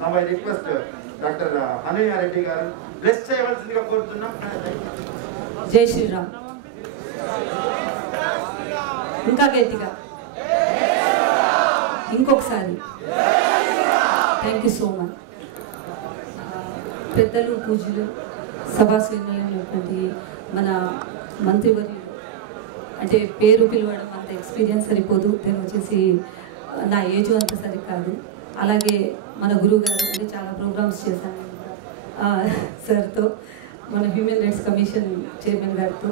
Now I request Dr. Hanaya Reddy garu bless cheyavalsindiga korutunnam. జై శ్రీరామ్. ఇంకా గట్టిగా ఇంకొకసారి థ్యాంక్ యూ సో మచ్. పెద్దలు పూజలు సభాశ్రేణులైనటువంటి మన మంత్రివర్యులు అంటే పేరు పిలవడం అంత ఎక్స్పీరియన్స్ సరిపోదు, నేను వచ్చేసి నా ఏజ్ అంత సరికాదు. అలాగే మన గురువు గారు అంటే చాలా ప్రోగ్రామ్స్ చేశాను సార్తో, మన హ్యూమన్ రైట్స్ కమిషన్ చైర్మన్ గారితో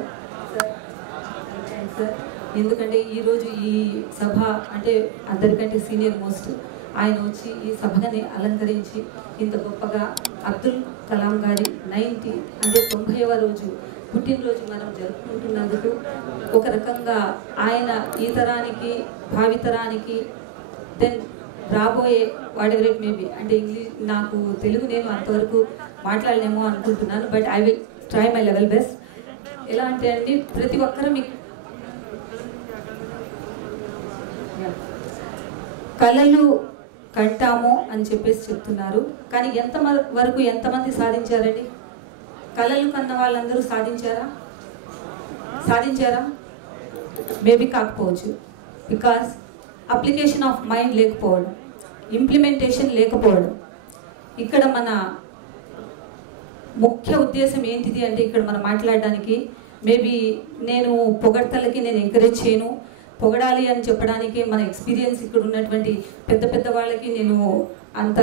సార్. ఎందుకంటే ఈరోజు ఈ సభ అంటే అందరికంటే సీనియర్ మోస్ట్ ఆయన వచ్చి ఈ సభని అలంకరించి ఇంత గొప్పగా అబ్దుల్ కలాం గారి 90వ రోజు పుట్టినరోజు మనం జరుపుకుంటున్నందుకు ఒక రకంగా ఆయన ఈ తరానికి భావితరానికి దెన్ రాబోయే వాటెవర్ ఇట్ మేబీ అంటే ఇంగ్లీష్ నాకు తెలుగు నేను అంతవరకు మాట్లాడలేమో అనుకుంటున్నాను, but I will try my level best. ఎలా అంటే అండి ప్రతి ఒక్కరూ మీకు కళలు కంటాము అని చెప్పేసి చెప్తున్నారు, కానీ వరకు ఎంతమంది సాధించారండి? కళలు కన్న వాళ్ళందరూ సాధించారా? మేబీ కాకపోవచ్చు. బికాస్ అప్లికేషన్ ఆఫ్ మైండ్ లేకపోవడం, ఇంప్లిమెంటేషన్ లేకపోవడం. ఇక్కడ మన ముఖ్య ఉద్దేశం ఏంటిది అంటే ఇక్కడ మనం మాట్లాడడానికి మేబీ నేను పొగడ్తలకి నేను ఎంకరేజ్ చేయను, పొగడాలి అని చెప్పడానికి మన ఎక్స్పీరియన్స్ ఇక్కడ ఉన్నటువంటి పెద్ద వాళ్ళకి నేను అంత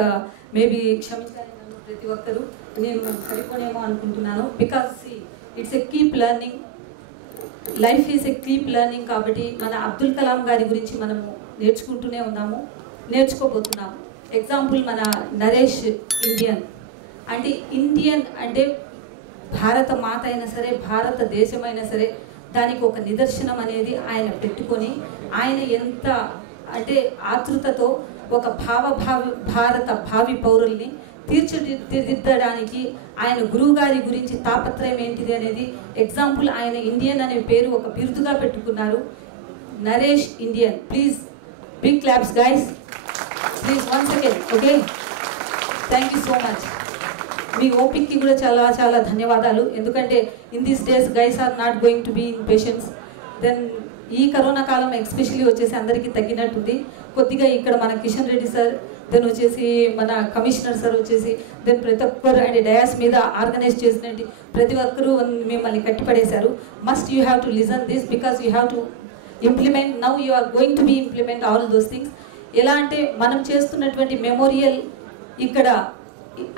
మేబీ క్షమించాలి ప్రతి ఒక్కరూ నేను సరిపోనేమో అనుకుంటున్నాను. Because it's a keep learning, life is a keep learning. కాబట్టి మన అబ్దుల్ కలాం గారి గురించి మనము నేర్చుకుంటూనే ఉన్నాము, నేర్చుకోబోతున్నాము. ఎగ్జాంపుల్ మన నరేష్ ఇండియన్ అంటే భారత మాత అయినా సరే భారతదేశమైనా సరే దానికి ఒక నిదర్శనం అనేది ఆయన పెట్టుకొని ఆయన ఎంత అంటే ఆతృతతో ఒక భారత భావి పౌరుల్ని తీర్చిదిద్దడానికి ఆయన గురువు గారి గురించి తాపత్రయం ఏంటిది అనేది ఎగ్జాంపుల్ ఆయన ఇండియన్ అనే పేరు ఒక బిరుదుగా పెట్టుకున్నారు. Naresh Indian. Please big claps guys, please once again. Okay, thank you so much. మీ ఓపిక్కి కూడా చాలా చాలా ధన్యవాదాలు. ఎందుకంటే in these days guys are not going to be in patience. Then ఈ కరోనా కాలం ఎస్పెషల్లీ వచ్చేసి అందరికీ తగ్గినట్టుంది కొద్దిగా. ఇక్కడ మన కిషన్ రెడ్డి సార్, దెన్ వచ్చేసి మన కమిషనర్ సార్ వచ్చేసి, దెన్ ప్రతి ఒక్కరు అండ్ డయాస్ మీద ఆర్గనైజ్ చేసినట్టు ప్రతి ఒక్కరూ మిమ్మల్ని కట్టిపడేశారు. Must you have to listen this because you have to implement. Now you are going to be implement all those things. ఎలా అంటే మనం చేస్తున్నటువంటి మెమోరియల్ ఇక్కడ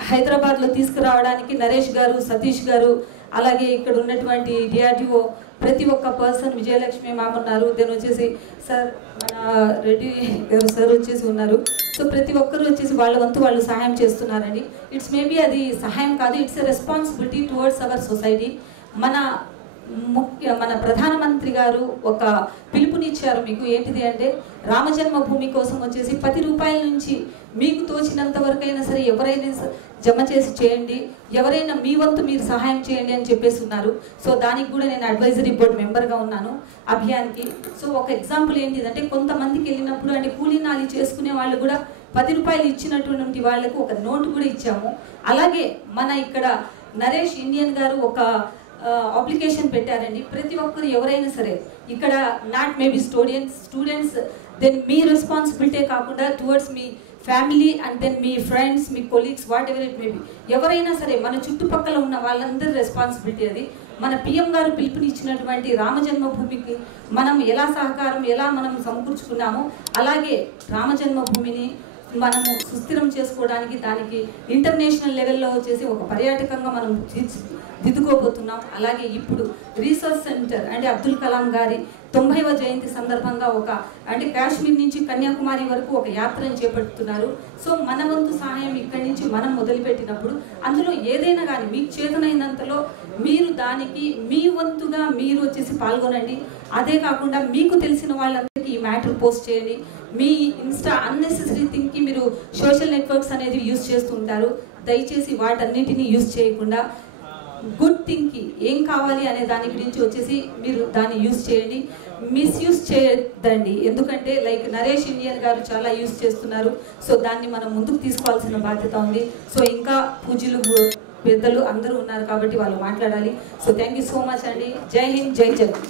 హైదరాబాద్లో తీసుకురావడానికి నరేష్ గారు, సతీష్ గారు, అలాగే ఇక్కడ ఉన్నటువంటి డిఆర్డిఓ ప్రతి ఒక్క పర్సన్, విజయలక్ష్మి మ్యామ్ ఉన్నారు, దెన్ వచ్చేసి సార్ మన రెడ్డి గారు సార్ వచ్చేసి ఉన్నారు. సో ప్రతి ఒక్కరు వచ్చేసి వాళ్ళ వంతు వాళ్ళు సహాయం చేస్తున్నారండి. ఇట్స్ మేబీ అది సహాయం కాదు, it's a responsibility towards our society. మన ప్రధానమంత్రి గారు ఒక పిలుపునిచ్చారు మీకు, ఏంటిది అంటే రామజన్మభూమి కోసం వచ్చేసి 10 రూపాయల నుంచి మీకు తోచినంత వరకైనా సరే ఎవరైనా జమ చేసి చేయండి, ఎవరైనా మీ వంతు మీరు సహాయం చేయండి అని చెప్పేసి ఉన్నారు. సో దానికి కూడా నేను అడ్వైజరీ బోర్డు మెంబర్గా ఉన్నాను అభియాన్కి. సో ఒక ఎగ్జాంపుల్ ఏంటిదంటే కొంతమందికి వెళ్ళినప్పుడు అంటే కూలీనాలి చేసుకునే వాళ్ళు కూడా 10 రూపాయలు ఇచ్చినటువంటి వాళ్ళకు ఒక నోటు కూడా ఇచ్చాము. అలాగే మన ఇక్కడ నరేష్ ఇండియన్ గారు ఒక అప్లికేషన్ పెట్టారండి. ప్రతి ఒక్కరు ఎవరైనా సరే ఇక్కడ నాట్ మేబీ స్టూడెంట్స్ దెన్ మీ రెస్పాన్సిబిలిటీ కాకుండా టువర్డ్స్ మీ ఫ్యామిలీ అండ్ దెన్ మీ ఫ్రెండ్స్, మీ colleagues, whatever it maybe ఎవరైనా సరే మన చుట్టుపక్కల ఉన్న వాళ్ళందరి రెస్పాన్సిబిలిటీ అది. మన పిఎం గారు పిలుపునిచ్చినటువంటి రామజన్మభూమికి మనం ఎలా మనం సమకూర్చుకున్నామో అలాగే రామజన్మభూమిని మనము సుస్థిరం చేసుకోవడానికి దానికి ఇంటర్నేషనల్ లెవెల్లో వచ్చేసి ఒక పర్యాటకంగా మనం దిద్దుకోబోతున్నాం. అలాగే ఇప్పుడు రీసెర్చ్ సెంటర్ అంటే అబ్దుల్ కలాం గారి 90వ జయంతి సందర్భంగా అంటే కాశ్మీర్ నుంచి కన్యాకుమారి వరకు ఒక యాత్రను చేపడుతున్నారు. సో మన వంతు సహాయం ఇక్కడి నుంచి మనం మొదలుపెట్టినప్పుడు అందులో ఏదైనా కానీ మీకు చేతనైనంతలో మీరు దానికి మీ వంతుగా మీరు వచ్చేసి పాల్గొనండి. అదే కాకుండా మీకు తెలిసిన వాళ్ళందరికీ ఈ మ్యాటర్ పోస్ట్ చేయండి. మీ అన్నెసెసరీ థింగ్కి మీరు సోషల్ నెట్వర్క్స్ అనేది యూజ్ చేస్తుంటారు, దయచేసి వాటన్నిటిని యూజ్ చేయకుండా గుడ్ థింగ్కి ఏం కావాలి అనే దాని గురించి వచ్చేసి మీరు దాన్ని యూజ్ చేయండి, మిస్యూజ్ చేయద్దండి. ఎందుకంటే లైక్ నరేష్ ఇండియన్ గారు చాలా యూజ్ చేస్తున్నారు. సో దాన్ని మనం ముందుకు తీసుకోవాల్సిన బాధ్యత ఉంది. సో ఇంకా పూజలు పెద్దలు అందరూ ఉన్నారు కాబట్టి వాళ్ళు మాట్లాడాలి. So thank you so much అండి. జై హింద్, జై జగన్.